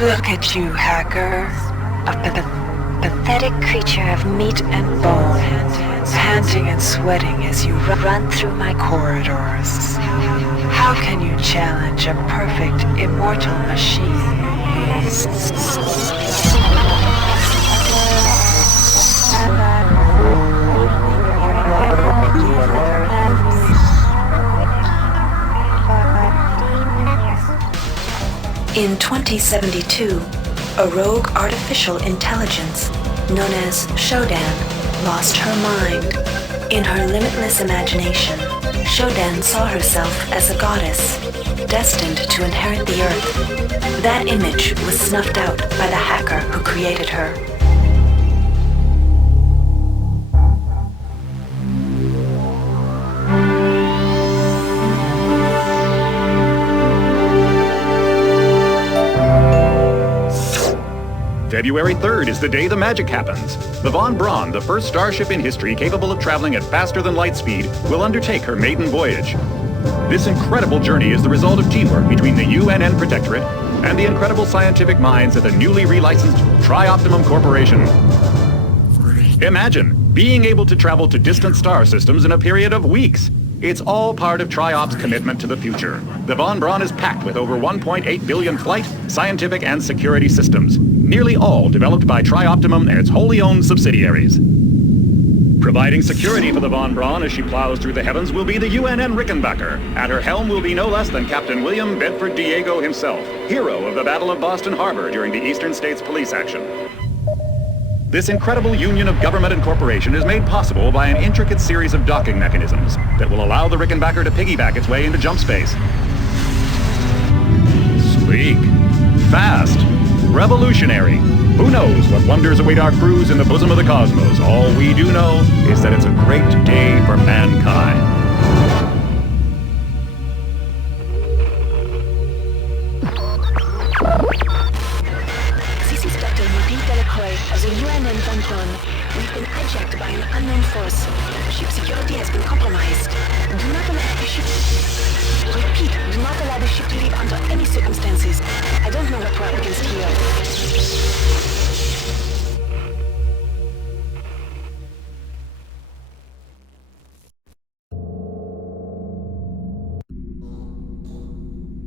Look at you, hacker. A pathetic creature of meat and bone, panting and sweating as you run through my corridors. How can you challenge a perfect, immortal machine? In 2072, a rogue artificial intelligence known as Shodan lost her mind. In her limitless imagination, Shodan saw herself as a goddess, destined to inherit the earth. That image was snuffed out by the hacker who created her. February 3rd is the day the magic happens. The Von Braun, the first starship in history capable of traveling at faster than light speed, will undertake her maiden voyage. This incredible journey is the result of teamwork between the UNN Protectorate and the incredible scientific minds at the newly relicensed Tri-Optimum Corporation. Imagine being able to travel to distant star systems in a period of weeks. It's all part of Tri-Op's commitment to the future. The Von Braun is packed with over 1.8 billion flight, scientific, and security systems, nearly all developed by Tri-Optimum and its wholly owned subsidiaries. Providing security for the Von Braun as she plows through the heavens will be the UNN Rickenbacker. At her helm will be no less than Captain William Bedford Diego himself, hero of the Battle of Boston Harbor during the Eastern States Police action. This incredible union of government and corporation is made possible by an intricate series of docking mechanisms that will allow the Rickenbacker to piggyback its way into jump space. Sleek, fast, revolutionary. Who knows what wonders await our crews in the bosom of the cosmos? All we do know is that it's a great day for mankind. Of the UNN Von Braun, we've been hijacked by an unknown force. Ship security has been compromised. Do not allow the ship... Repeat, do not allow the ship to leave under any circumstances. I don't know what we're up against here.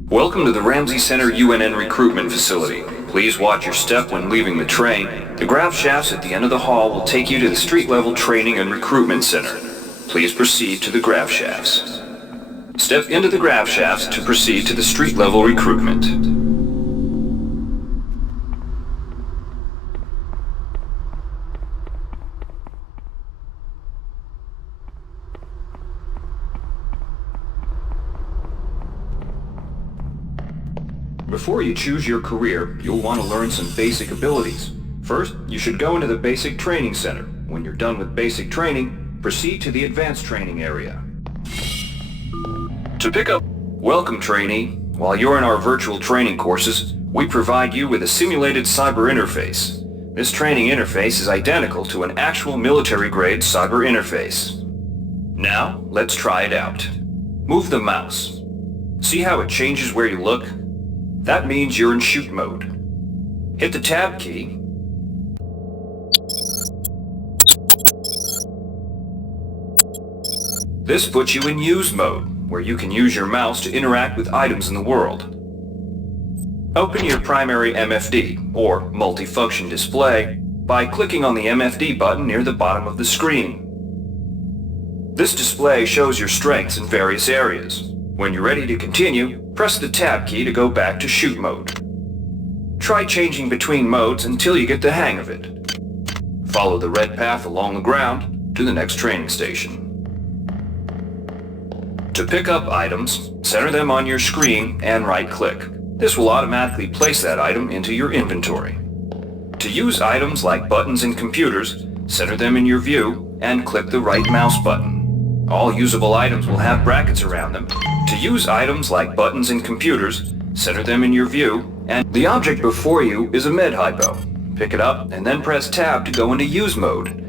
Welcome to the Ramsey Center UNN recruitment facility. Please watch your step when leaving the train. The grav shafts at the end of the hall will take you to the street-level training and recruitment center. Please proceed to the grav shafts. Step into the grav shafts to proceed to the street-level recruitment. Before you choose your career, you'll want to learn some basic abilities. First, you should go into the basic training center. When you're done with basic training, proceed to the advanced training area. To pick up... Welcome, trainee. While you're in our virtual training courses, we provide you with a simulated cyber interface. This training interface is identical to an actual military-grade cyber interface. Now, let's try it out. Move the mouse. See how it changes where you look? That means you're in shoot mode. Hit the tab key. This puts you in use mode, where you can use your mouse to interact with items in the world. Open your primary MFD, or multifunction display, by clicking on the MFD button near the bottom of the screen. This display shows your strengths in various areas. When you're ready to continue, press the tab key to go back to shoot mode. Try changing between modes until you get the hang of it. Follow the red path along the ground to the next training station. To pick up items, center them on your screen and right-click. This will automatically place that item into your inventory. To use items like buttons in computers, center them in your view and click the right mouse button. All usable items will have brackets around them. To use items like buttons in computers, center them in your view, and the object before you is a med hypo. Pick it up and then press tab to go into use mode.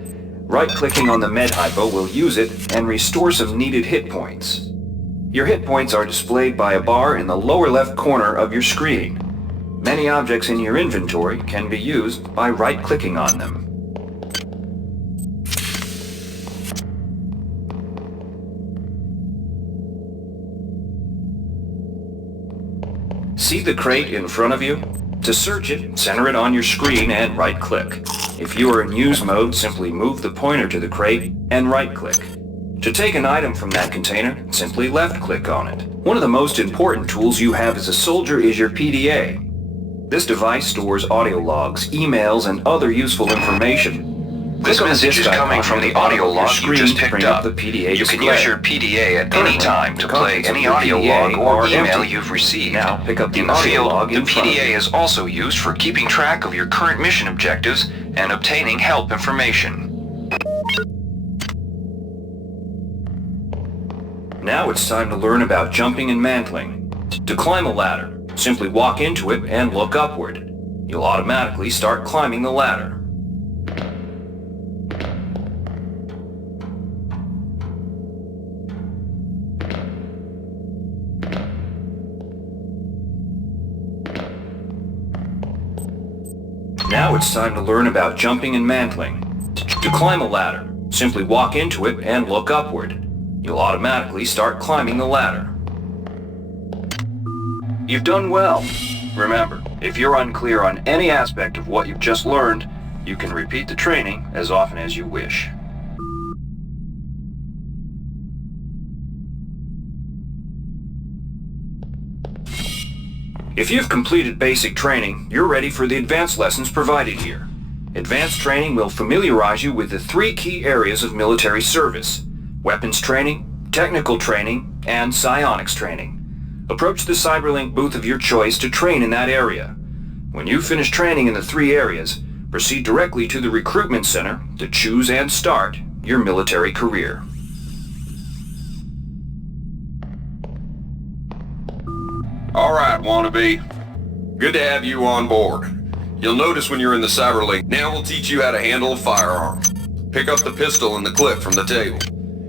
Right-clicking on the med hypo will use it and restore some needed hit points. Your hit points are displayed by a bar in the lower left corner of your screen. Many objects in your inventory can be used by right-clicking on them. See the crate in front of you? To search it, center it on your screen and right-click. If you are in use mode, simply move the pointer to the crate and right-click. To take an item from that container, simply left-click on it. One of the most important tools you have as a soldier is your PDA. This device stores audio logs, emails, and other useful information. This message is coming from the audio log you just picked up. You can use your PDA at any time to play any audio log or email you've received. Now, pick up in the field, the PDA is also used for keeping track of your current mission objectives and obtaining help information. Now it's time to learn about jumping and mantling. To climb a ladder, simply walk into it and look upward. You'll automatically start climbing the ladder. Now it's time to learn about jumping and mantling. To climb a ladder, simply walk into it and look upward. You'll automatically start climbing the ladder. You've done well. Remember, if you're unclear on any aspect of what you've just learned, you can repeat the training as often as you wish. If you've completed basic training, you're ready for the advanced lessons provided here. Advanced training will familiarize you with the 3 key areas of military service: weapons training, technical training, and psionics training. Approach the Cyberlink booth of your choice to train in that area. When you finish training in the 3 areas, proceed directly to the recruitment center to choose and start your military career. Alright, wannabe. Good to have you on board. You'll notice when you're in the Cyberlink, now we'll teach you how to handle a firearm. Pick up the pistol and the clip from the table.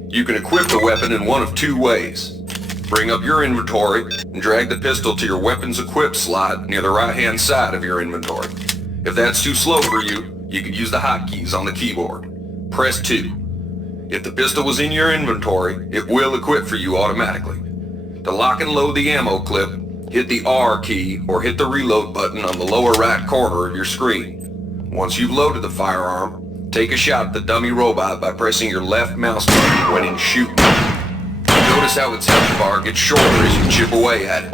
You can equip the weapon in one of 2 ways. Bring up your inventory and drag the pistol to your weapons equip slot near the right-hand side of your inventory. If that's too slow for you, you can use the hotkeys on the keyboard. Press 2. If the pistol was in your inventory, it will equip for you automatically. To lock and load the ammo clip, hit the R key or hit the reload button on the lower right corner of your screen. Once you've loaded the firearm, take a shot at the dummy robot by pressing your left mouse button when in shoot. Notice how its health bar gets shorter as you chip away at it.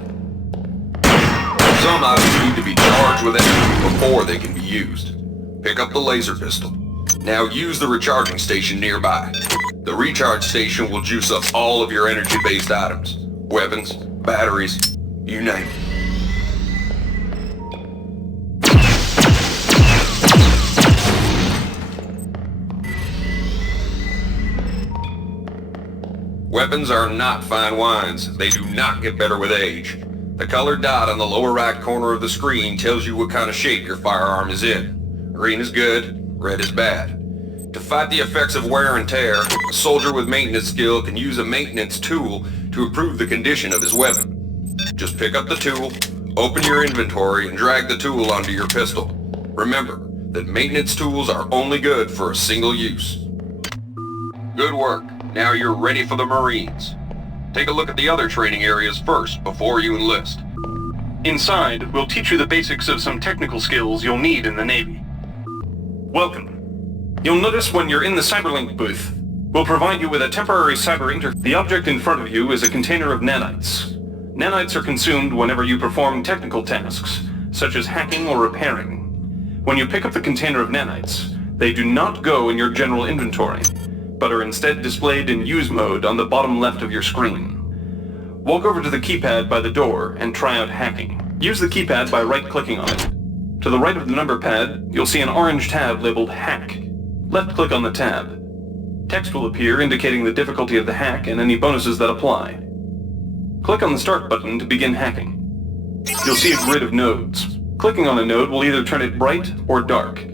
Some items need to be charged with energy before they can be used. Pick up the laser pistol. Now use the recharging station nearby. The recharge station will juice up all of your energy-based items. Weapons, batteries, you name it. Weapons are not fine wines. They do not get better with age. The colored dot on the lower right corner of the screen tells you what kind of shape your firearm is in. Green is good, red is bad. To fight the effects of wear and tear, a soldier with maintenance skill can use a maintenance tool to improve the condition of his weapon. Just pick up the tool, open your inventory, and drag the tool onto your pistol. Remember that maintenance tools are only good for a single use. Good work. Now you're ready for the Marines. Take a look at the other training areas first before you enlist. Inside, we'll teach you the basics of some technical skills you'll need in the Navy. Welcome. You'll notice when you're in the Cyberlink booth, we'll provide you with a temporary cyber interface. The object in front of you is a container of nanites. Nanites are consumed whenever you perform technical tasks, such as hacking or repairing. When you pick up the container of nanites, they do not go in your general inventory, but are instead displayed in use mode on the bottom left of your screen. Walk over to the keypad by the door and try out hacking. Use the keypad by right-clicking on it. To the right of the number pad, you'll see an orange tab labeled Hack. Left-click on the tab. Text will appear indicating the difficulty of the hack and any bonuses that apply. Click on the Start button to begin hacking. You'll see a grid of nodes. Clicking on a node will either turn it bright or dark.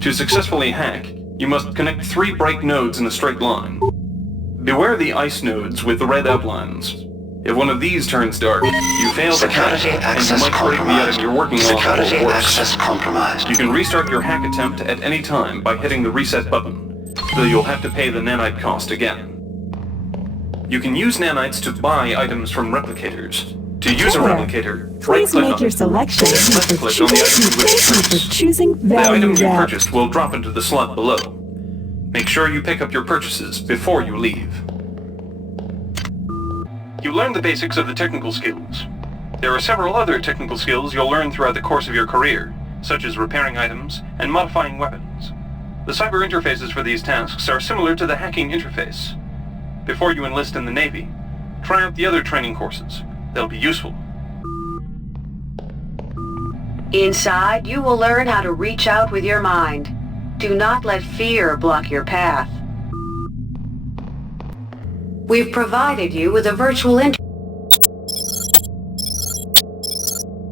To successfully hack, you must connect 3 bright nodes in a straight line. Beware the ice nodes with the red outlines. If one of these turns dark, you fail the hack, and you might break the item you're working on or worse. Compromised. You can restart your hack attempt at any time by hitting the reset button, though you'll have to pay the nanite cost again. You can use nanites to buy items from replicators. To use a replicator, please right-click make on your it, selection. then left-click on the item you wish to Thank you purchase. for choosing The item value you wrap. purchased will drop into the slot below. Make sure you pick up your purchases before you leave. You learned the basics of the technical skills. There are several other technical skills you'll learn throughout the course of your career, such as repairing items and modifying weapons. The cyber interfaces for these tasks are similar to the hacking interface. Before you enlist in the Navy, try out the other training courses. They'll be useful. Inside, you will learn how to reach out with your mind. Do not let fear block your path. We've provided you with a virtual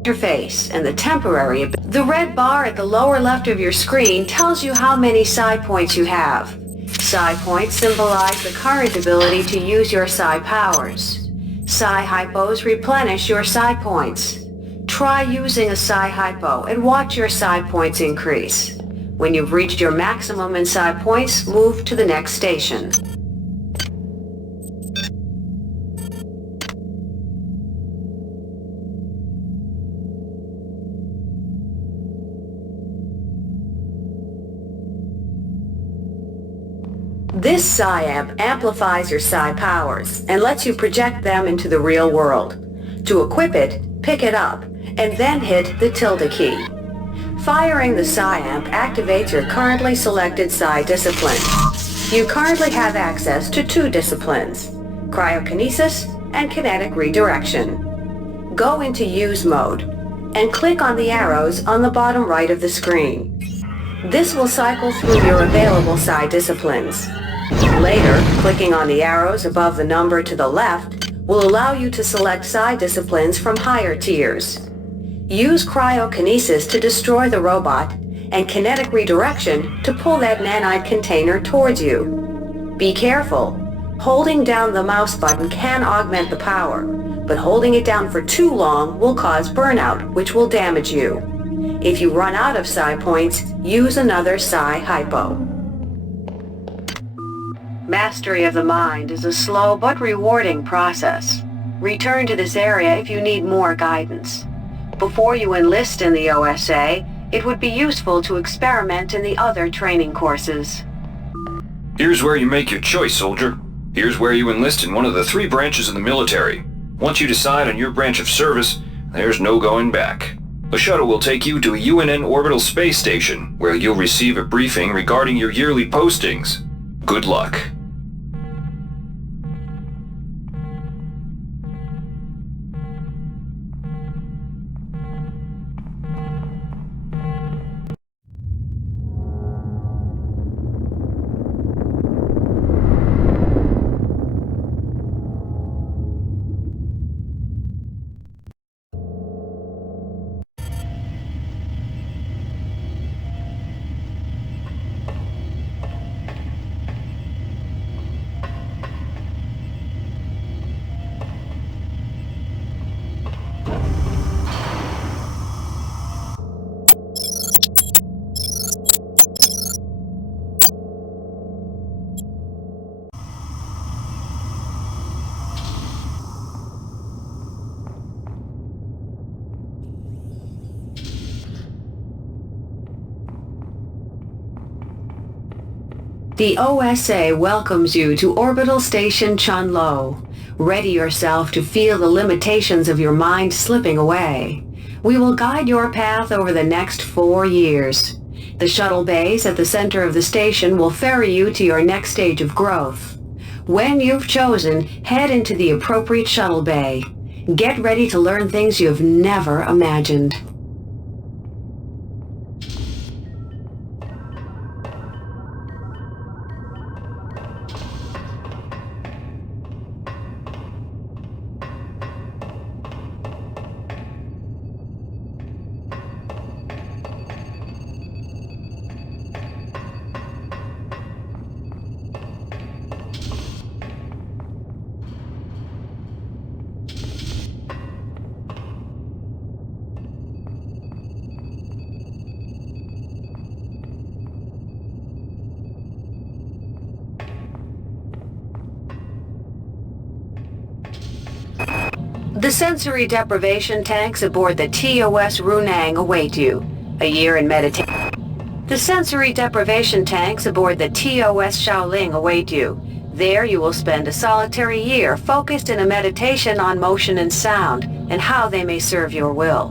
interface and the temporary... The red bar at the lower left of your screen tells you how many psi points you have. Psi points symbolize the current ability to use your psi powers. Psi hypos replenish your psi points. Try using a psi hypo and watch your psi points increase. When you've reached your maximum in psi points, move to the next station. This psi amp amplifies your psi powers and lets you project them into the real world. To equip it, pick it up, and then hit the tilde key. Firing the psi amp activates your currently selected psi discipline. You currently have access to 2 disciplines, cryokinesis and kinetic redirection. Go into use mode and click on the arrows on the bottom right of the screen. This will cycle through your available psi disciplines. Later, clicking on the arrows above the number to the left will allow you to select psi disciplines from higher tiers. Use cryokinesis to destroy the robot and kinetic redirection to pull that nanite container towards you. Be careful. Holding down the mouse button can augment the power, but holding it down for too long will cause burnout, which will damage you. If you run out of psi points, use another psi hypo. Mastery of the mind is a slow but rewarding process. Return to this area if you need more guidance. Before you enlist in the O.S.A., it would be useful to experiment in the other training courses. Here's where you make your choice, soldier. Here's where you enlist in one of the 3 branches of the military. Once you decide on your branch of service, there's no going back. A shuttle will take you to a UNN orbital space station, where you'll receive a briefing regarding your yearly postings. Good luck. The O.S.A. welcomes you to Orbital Station Chunlo. Ready yourself to feel the limitations of your mind slipping away. We will guide your path over the next 4 years. The shuttle bays at the center of the station will ferry you to your next stage of growth. When you've chosen, head into the appropriate shuttle bay. Get ready to learn things you've never imagined. The sensory deprivation tanks aboard the TOS Runang await you. A year in meditation. The sensory deprivation tanks aboard the TOS Shaoling await you. There you will spend a solitary year focused in a meditation on motion and sound and how they may serve your will.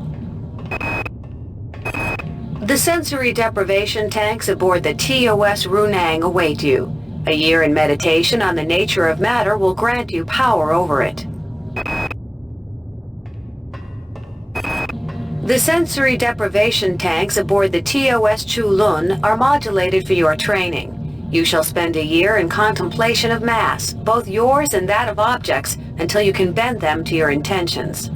The sensory deprivation tanks aboard the TOS Runang await you. A year in meditation on the nature of matter will grant you power over it. The sensory deprivation tanks aboard the TOS Chulun are modulated for your training. You shall spend a year in contemplation of mass, both yours and that of objects, until you can bend them to your intentions.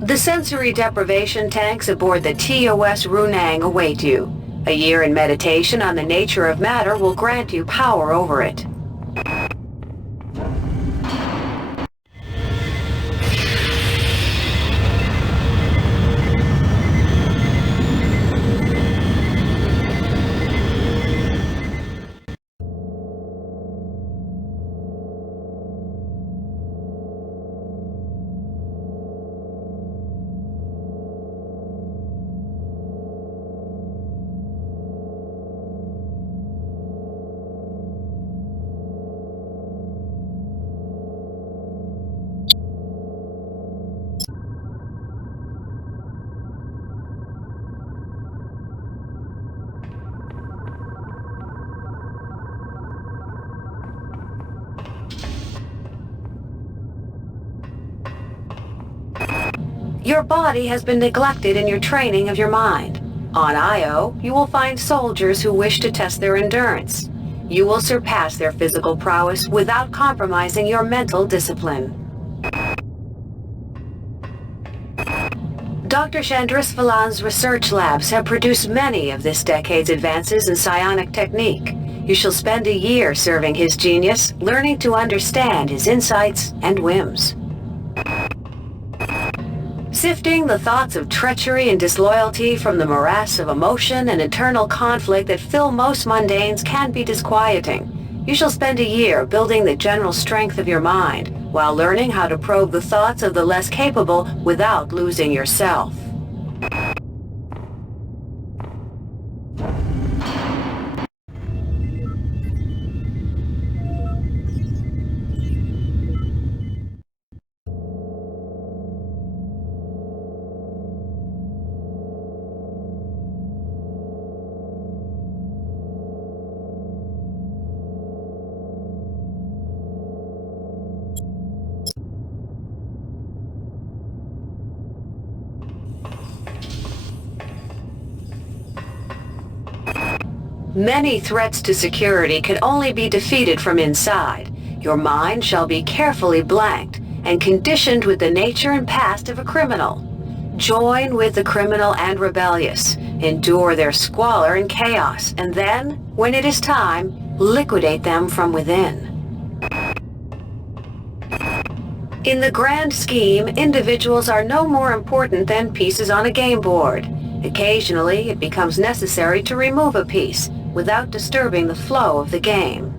The sensory deprivation tanks aboard the TOS Runang await you. A year in meditation on the nature of matter will grant you power over it. Your body has been neglected in your training of your mind. On Io, you will find soldiers who wish to test their endurance. You will surpass their physical prowess without compromising your mental discipline. Dr. Chandris Phalan's research labs have produced many of this decade's advances in psionic technique. You shall spend a year serving his genius, learning to understand his insights and whims. Sifting the thoughts of treachery and disloyalty from the morass of emotion and internal conflict that fill most mundanes can be disquieting. You shall spend a year building the general strength of your mind, while learning how to probe the thoughts of the less capable without losing yourself. Many threats to security can only be defeated from inside. Your mind shall be carefully blanked and conditioned with the nature and past of a criminal. Join with the criminal and rebellious, endure their squalor and chaos, and then, when it is time, liquidate them from within. In the grand scheme, individuals are no more important than pieces on a game board. Occasionally, it becomes necessary to remove a piece without disturbing the flow of the game.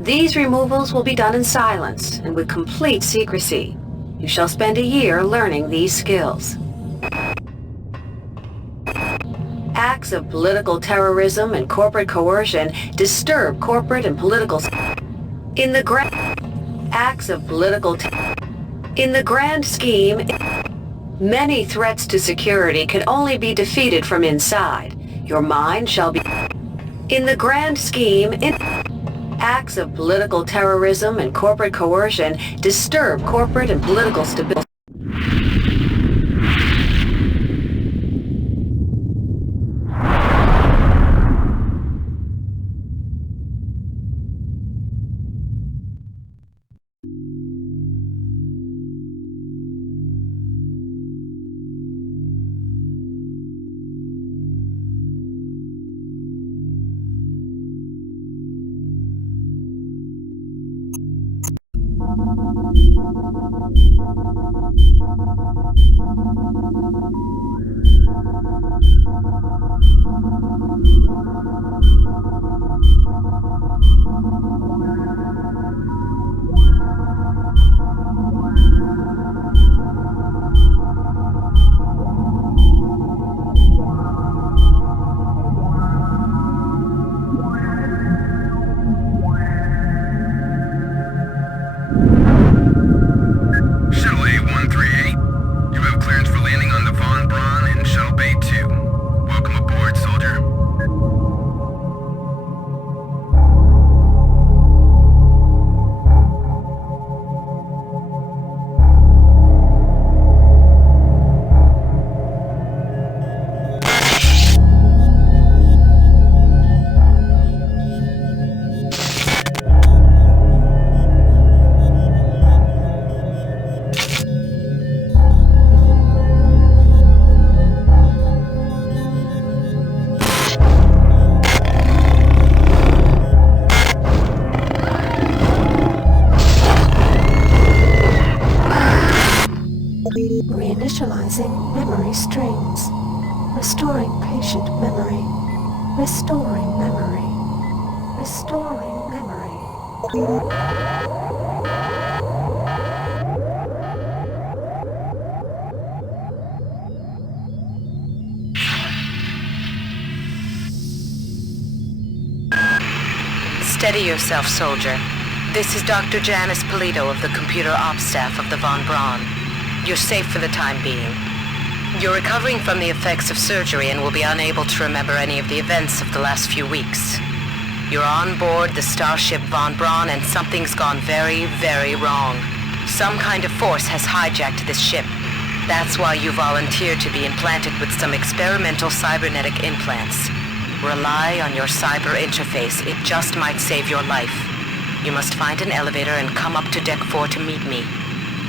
These removals will be done in silence and with complete secrecy. You shall spend a year learning these skills. Acts of political terrorism and corporate coercion disturb corporate and political... In the grand scheme, many threats to security can only be defeated from inside. Your mind shall be... In the grand scheme, acts of political terrorism and corporate coercion disturb corporate and political stability. Initializing memory strings. Restoring patient memory. Restoring memory. Restoring memory. Steady yourself, soldier. This is Dr. Janice Polito of the Computer Ops staff of the Von Braun. You're safe for the time being. You're recovering from the effects of surgery and will be unable to remember any of the events of the last few weeks. You're on board the starship Von Braun and something's gone very, very wrong. Some kind of force has hijacked this ship. That's why you volunteered to be implanted with some experimental cybernetic implants. Rely on your cyber interface. It just might save your life. You must find an elevator and come up to Deck 4 to meet me.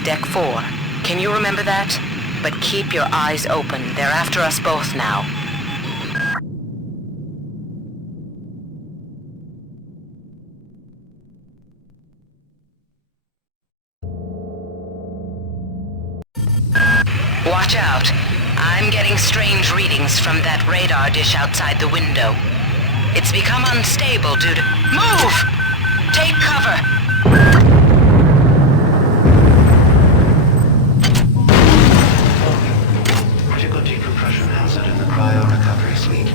Deck 4. Can you remember that? But keep your eyes open. They're after us both now. Watch out. I'm getting strange readings from that radar dish outside the window. It's become unstable due to... Move! Take cover! Critical decompression hazard in the cryo recovery suite.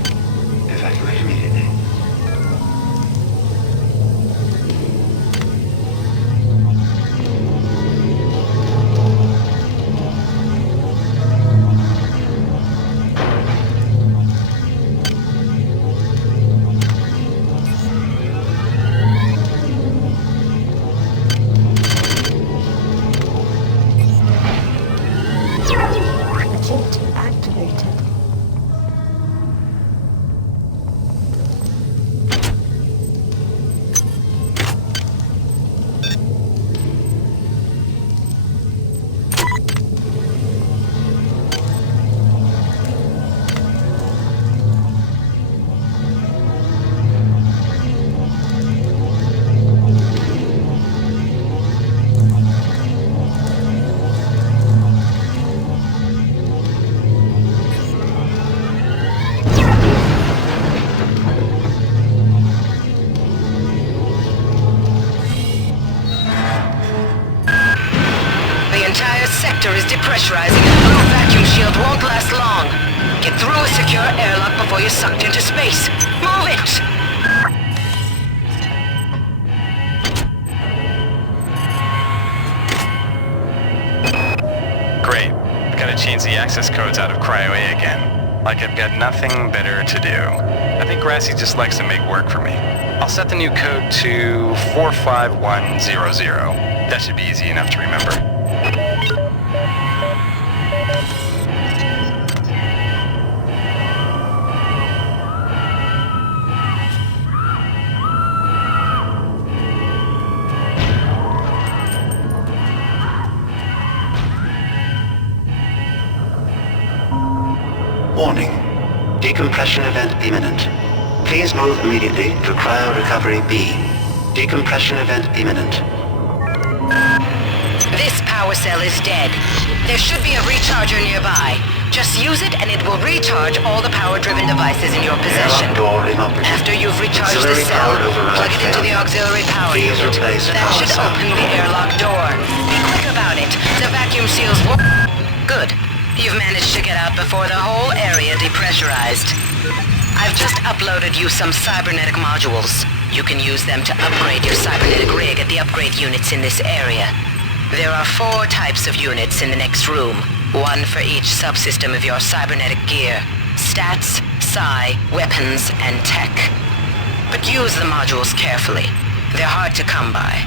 Evacuate immediately. Agility activated. sector is depressurizing and the blue vacuum shield won't last long. Get through a secure airlock before you're sucked into space. Move it! Great. Gotta change the access codes out of Cryo A again. Like I've got nothing better to do. I think Grassy just likes to make work for me. I'll set the new code to 45100. That should be easy enough to remember. Warning. Decompression event imminent. Please move immediately to Cryo Recovery B. Decompression event imminent. This power cell is dead. There should be a recharger nearby. Just use it and it will recharge all the power-driven devices in your possession. After you've recharged the cell, plug it into the auxiliary power unit. That should open the airlock door. Be quick about it. The vacuum seals will... Good. You've managed to get out before the whole area depressurized. I've just uploaded you some cybernetic modules. You can use them to upgrade your cybernetic rig at the upgrade units in this area. There are 4 types of units in the next room. 1 for each subsystem of your cybernetic gear. Stats, psi, weapons, and tech. But use the modules carefully. They're hard to come by.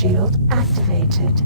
shield activated.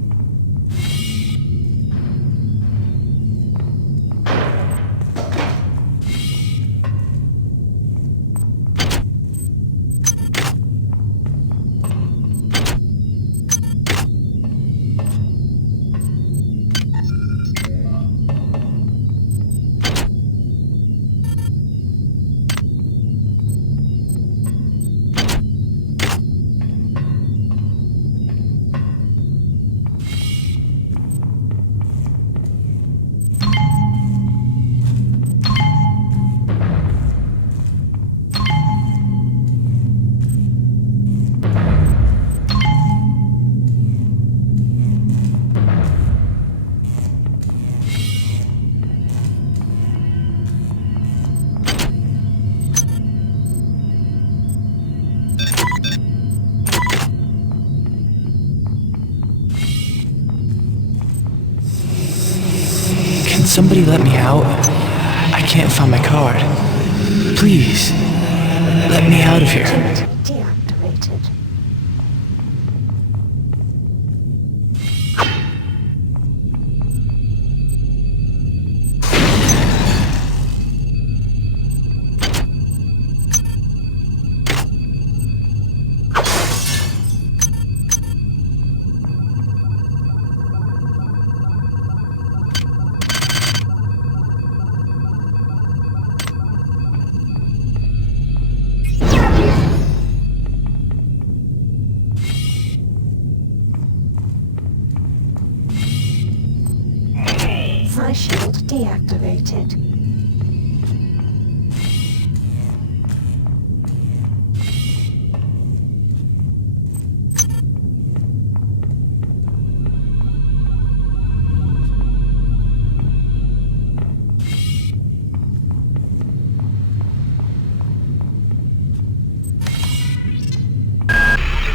Somebody let me out. I can't find my card. Please, let me out of here. Deactivated. Shield deactivated.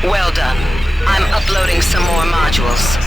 Well done. I'm uploading some more modules.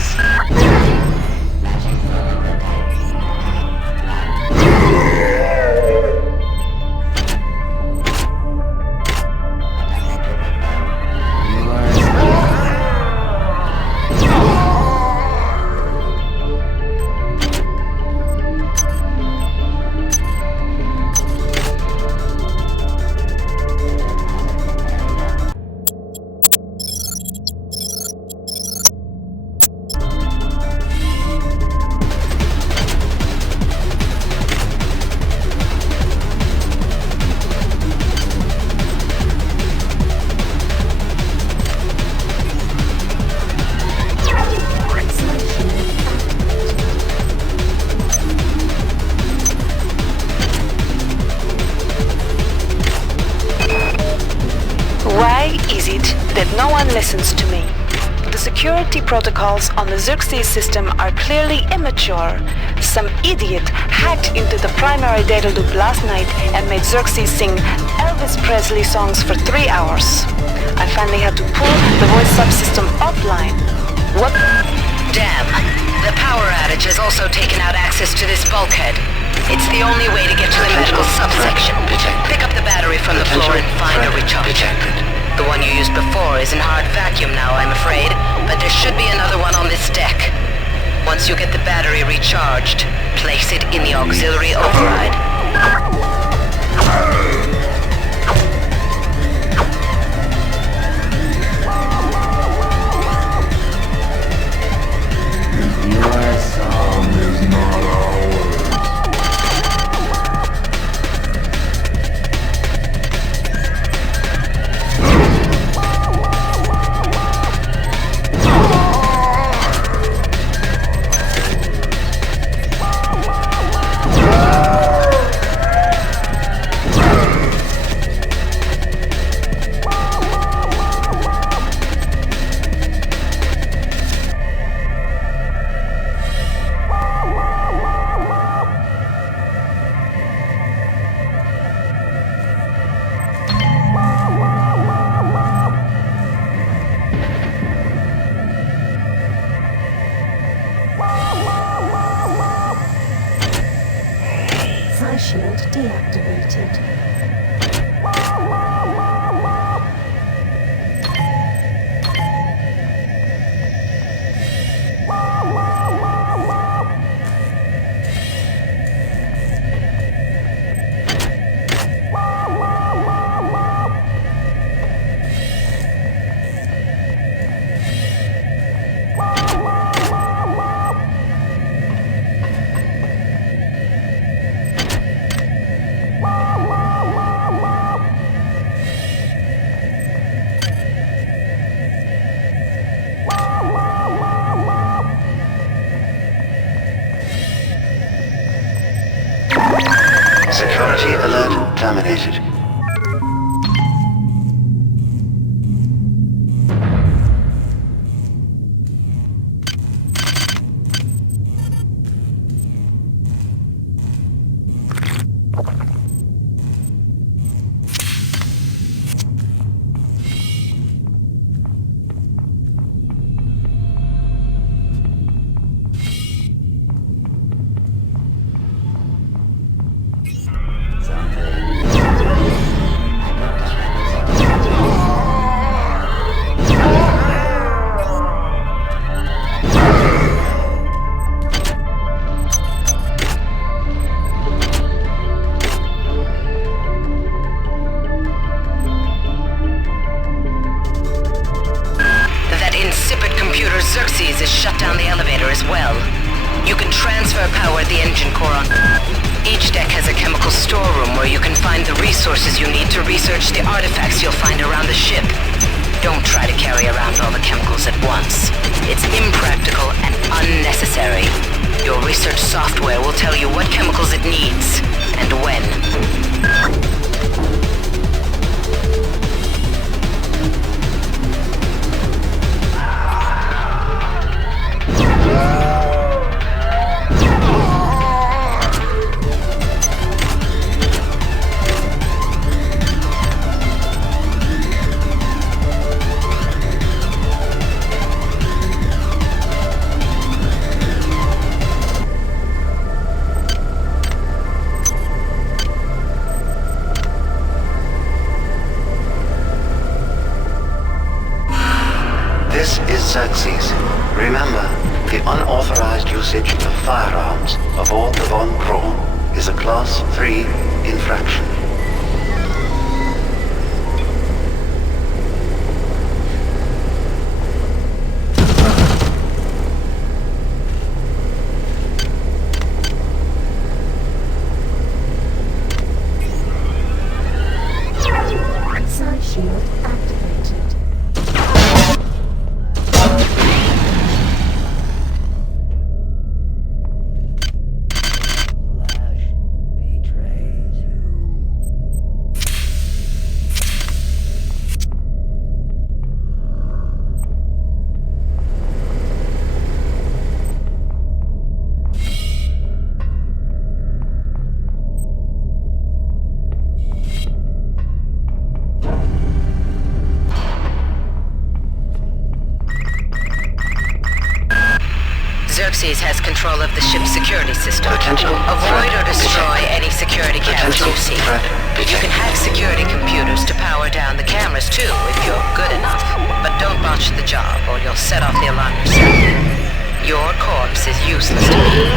Why is it that no one listens to me? The security protocols on the Xerxes system are clearly immature. Some idiot hacked into the primary data loop last night and made Xerxes sing Elvis Presley songs for 3 hours. I finally had to pull the voice subsystem offline. What? Damn. The power outage has also taken out access to this bulkhead. It's the only way to get to the medical subsection. Pick up the battery from the floor and find a recharger. The one you used before is in hard vacuum now, I'm afraid, but there should be another one on this deck. Once you get the battery recharged, place it in the auxiliary override. Shield deactivated. Security alert terminated. Xerxes has shut down the elevator as well. You can transfer power at the engine core on... Each deck has a chemical storeroom where you can find the resources you need to research the artifacts you'll find around the ship. Don't try to carry around all the chemicals at once. It's impractical and unnecessary. Your research software will tell you what chemicals it needs, and when. This is Xerxes. Remember, the unauthorized usage of firearms aboard the Von Braun is a Class 3 infraction. Psi shield activated. Xerxes has control of the ship's security system. Potential Avoid or threat destroy detected. any security cameras Potential you see. threat You can detected. hack security computers to power down the cameras too, if you're good enough. But don't botch the job, or you'll set off the alarm yourself. Your corpse is useless to me.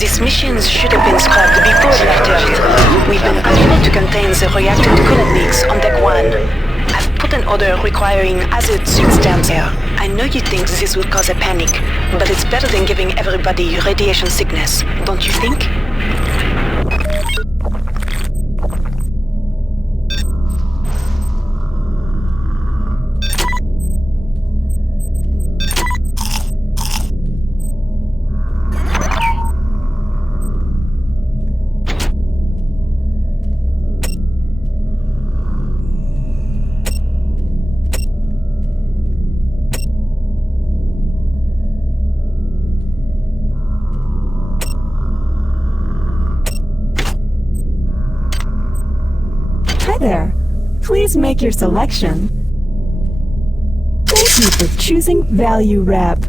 These missions should have been scrapped before they left Earth. We've been unable to contain the reactant coolant leaks on Deck 1. I've put an order requiring hazard suits down there. I know you think this would cause a panic, but it's better than giving everybody radiation sickness, don't you think? There. Please make your selection. Thank you for choosing Value Wrap.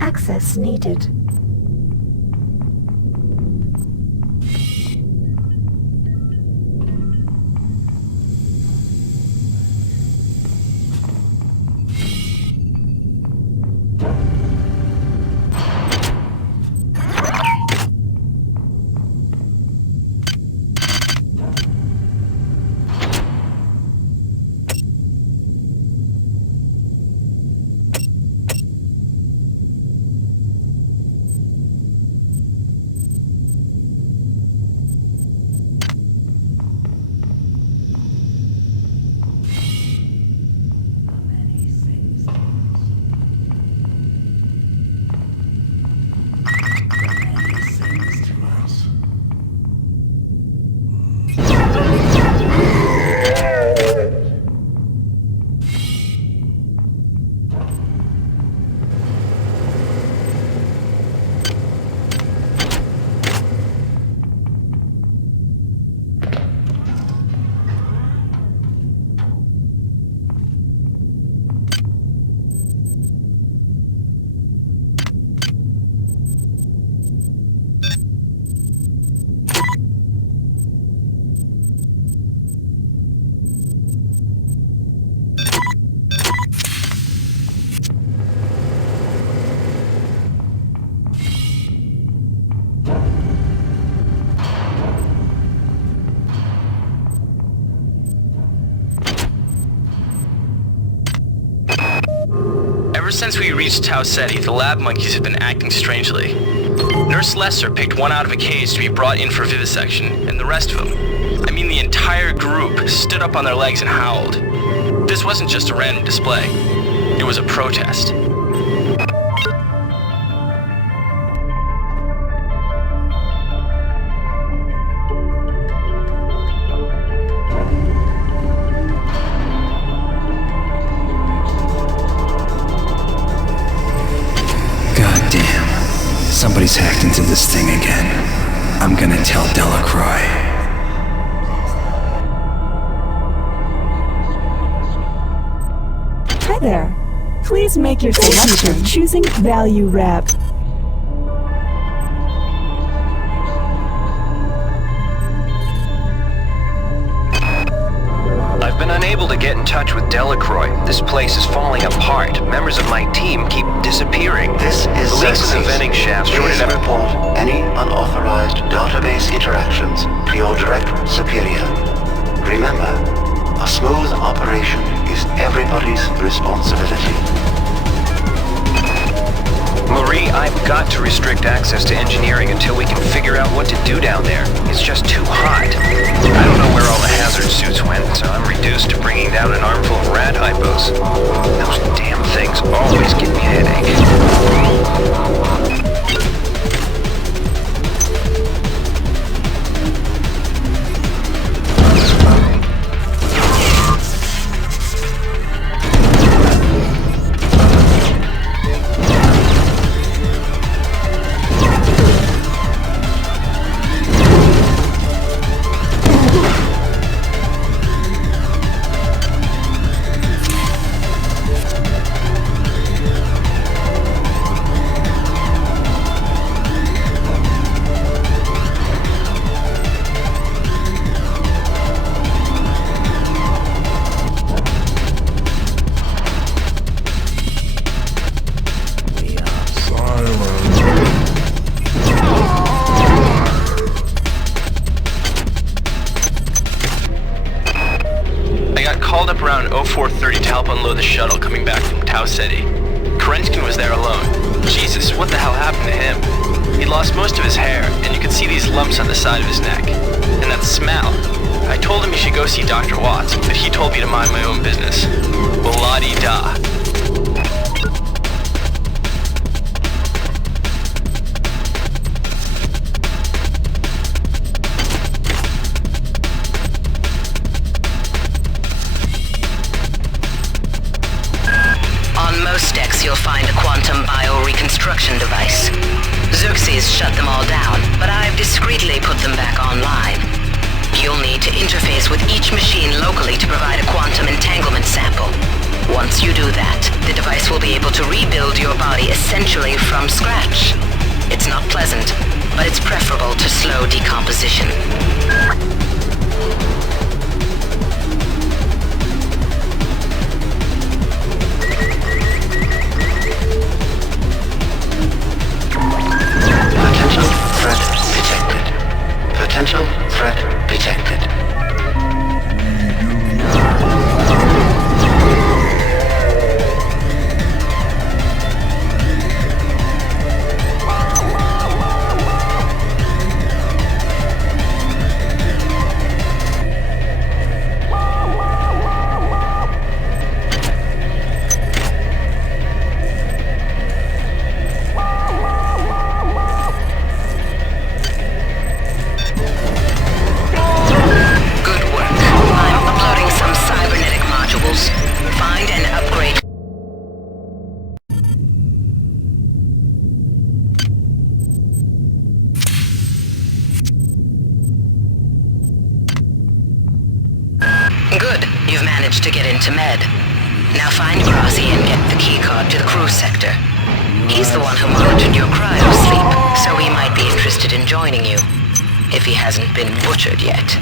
Access needed. Ever since we reached O.S.A, the lab monkeys have been acting strangely. Nurse Lesser picked one out of a cage to be brought in for vivisection, and the rest of them, I mean the entire group, stood up on their legs and howled. This wasn't just a random display. It was a protest. Somebody's hacked into this thing again. I'm gonna tell Delacroix. Hi there. Please make your selection choosing Value Wrap. I've been unable to get in touch with Delacroix. This place is falling apart. Members of my team keep disappearing. This is the leaks in the venting shaft. Please report any unauthorized database interactions to your direct superior. Remember, a smooth operation is everybody's responsibility. Marie, I've got to restrict access to engineering until we can figure out what to do down there. It's just too hot. I don't know where all the hazard suits went, so I'm reduced to bringing down an armful of rad hypos. Those damn things always give me a below the shuttle coming back from Tau Ceti. Kerenskin was there alone. Jesus, what the hell happened to him? He'd lost most of his hair, and you could see these lumps on the side of his neck. And that smell. I told him he should go see Dr. Watts, but he told me to mind my own business. Well, la-di-da. You'll find a quantum bioreconstruction device. Xerxes shut them all down, but I've discreetly put them back online. You'll need to interface with each machine locally to provide a quantum entanglement sample. Once you do that, the device will be able to rebuild your body essentially from scratch. It's not pleasant, but it's preferable to slow decomposition. Potential threat detected. Good, you've managed to get into Med. Now find Grassi and get the keycard to the crew sector. He's the one who monitored your cryo sleep, so he might be interested in joining you, if he hasn't been butchered yet.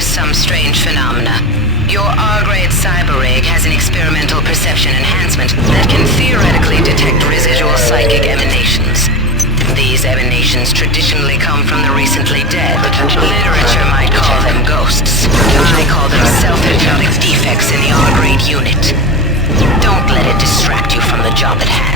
Some strange phenomena. Your R-grade cyber rig has an experimental perception enhancement that can theoretically detect residual psychic emanations. These emanations traditionally come from the recently dead. Literature might call them ghosts. I call them self-hypnotic defects in the R-grade unit. Don't let it distract you from the job at hand.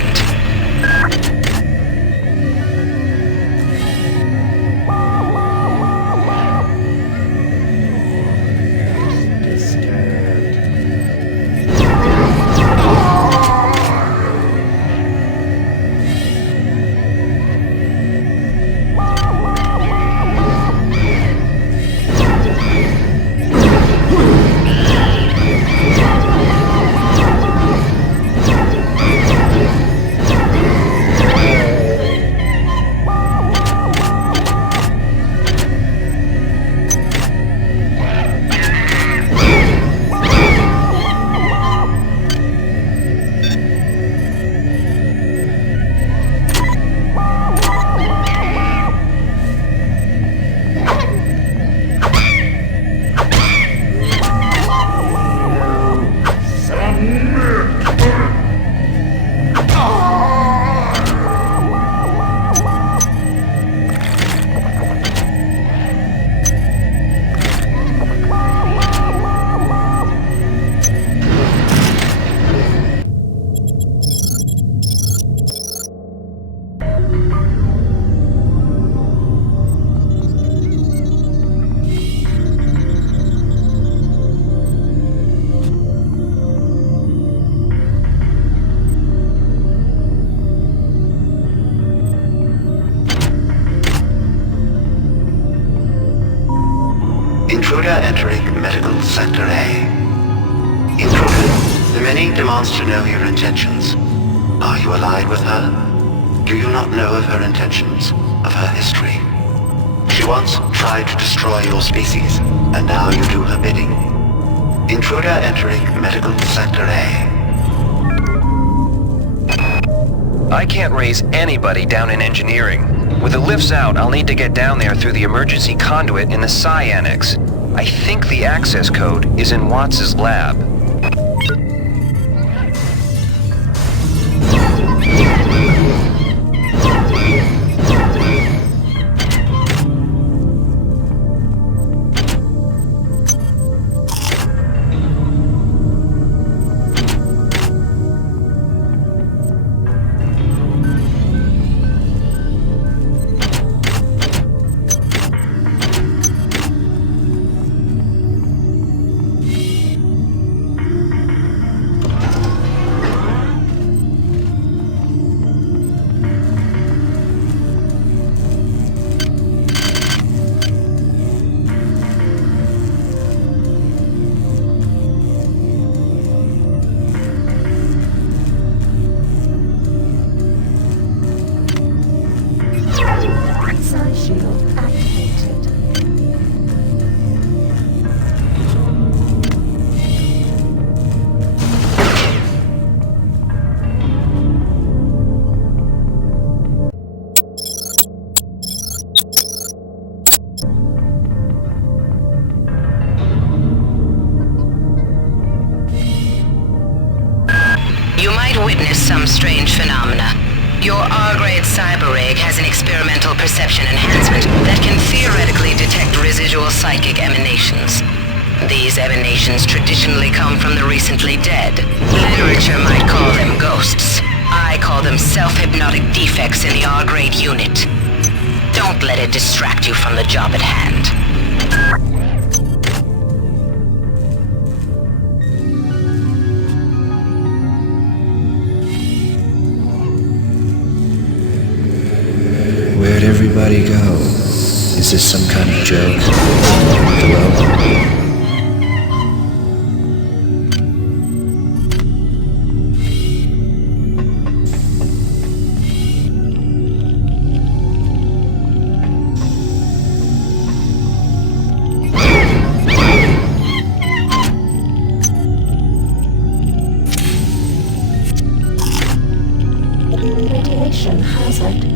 Intruder entering Medical Sector A. Intruder, the Mini demands to know your intentions. Are you allied with her? Do you not know of her intentions, of her history? She once tried to destroy your species, and now you do her bidding. Intruder entering Medical Sector A. I can't raise anybody down in engineering. With the lifts out, I'll need to get down there through the emergency conduit in the Psi Annex. I think the access code is in Watts' lab. Some strange phenomena. Your R-grade cyber rig has an experimental perception enhancement that can theoretically detect residual psychic emanations. These emanations traditionally come from the recently dead. Literature might call them ghosts. I call them self-hypnotic defects in the R-grade unit. Don't let it distract you from the job at hand. Where'd everybody go? Is this some kind of joke? Hello? Radiation hazard.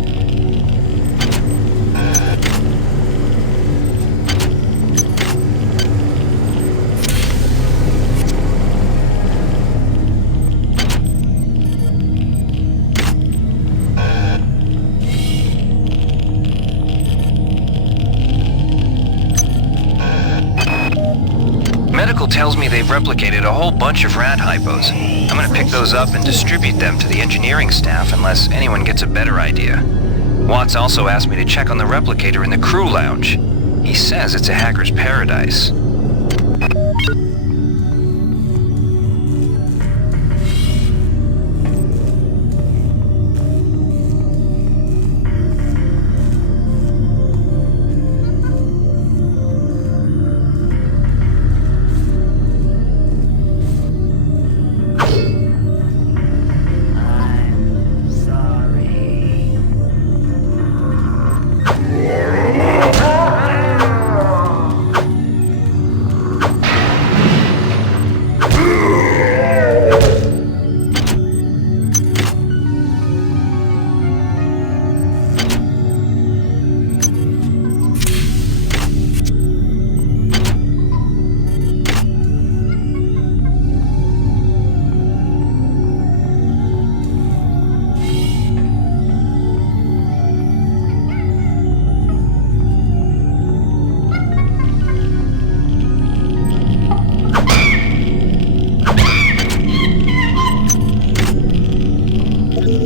Medical tells me they've replicated a whole bunch of rad hypos. I'm gonna pick those up and distribute them to the engineering staff unless anyone gets a better idea. Watts also asked me to check on the replicator in the crew lounge. He says it's a hacker's paradise.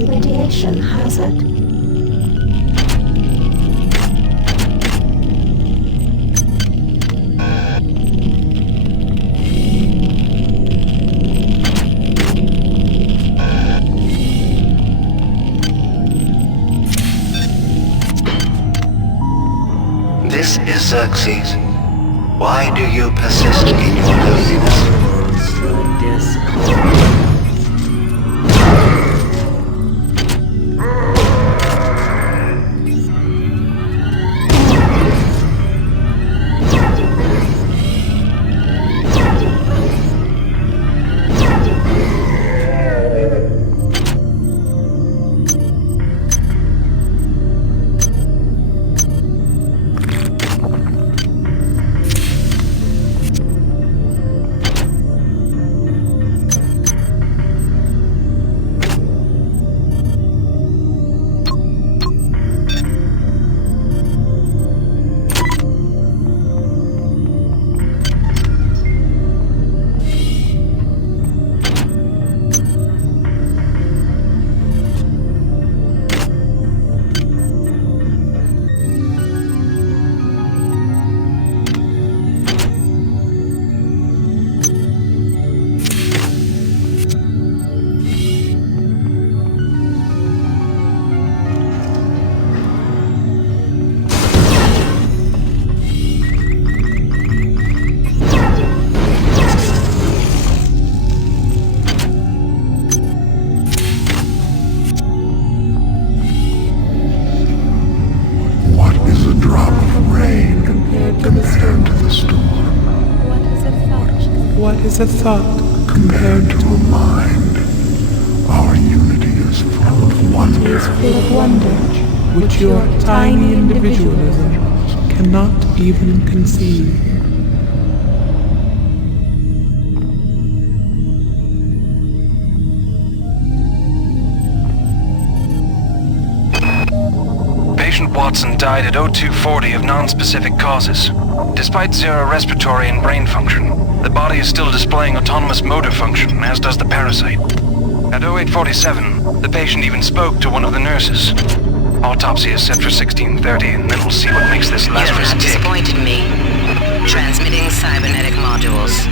Radiation hazard. This is Xerxes. Why do you persist in your loneliness? Through discord. is a thought compared to a mind? Our unity is full of wonder. Which your tiny individualism cannot even conceive. Patient Watson died at 0240 of non-specific causes. Despite zero respiratory and brain function, the body is still displaying autonomous motor function, as does the parasite. At 0847, the patient even spoke to one of the nurses. Autopsy is set for 1630, and then we'll see what makes this Lazarus You have tick. disappointed me. Transmitting cybernetic modules.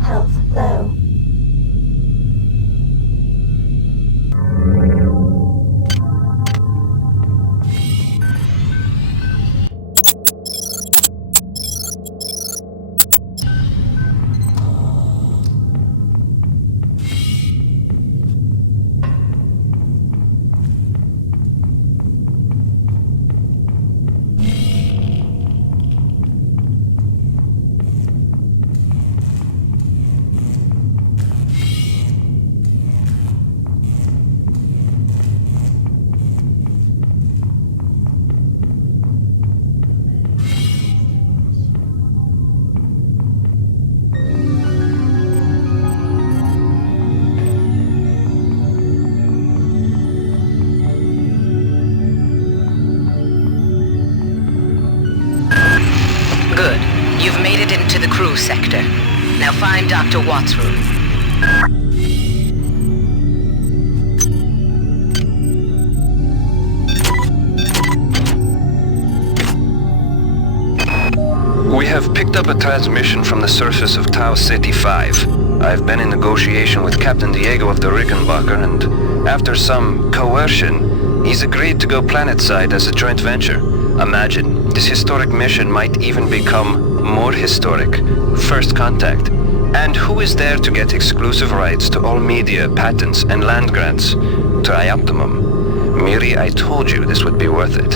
Health low. Good. You've made it into the crew sector. Now find Dr. Watt's room. We have picked up a transmission from the surface of Tau Ceti 5. I've been in negotiation with Captain Diego of the Rickenbacker, and after some coercion, he's agreed to go planetside as a joint venture. Imagine, this historic mission might even become more historic. First contact. And who is there to get exclusive rights to all media, patents, and land grants? Trioptimum. Miri, I told you this would be worth it.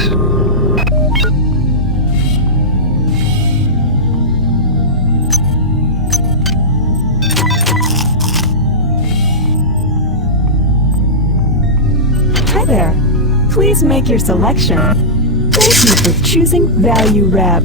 Hi there. Please make your selection. Thank you for choosing Value Wrap.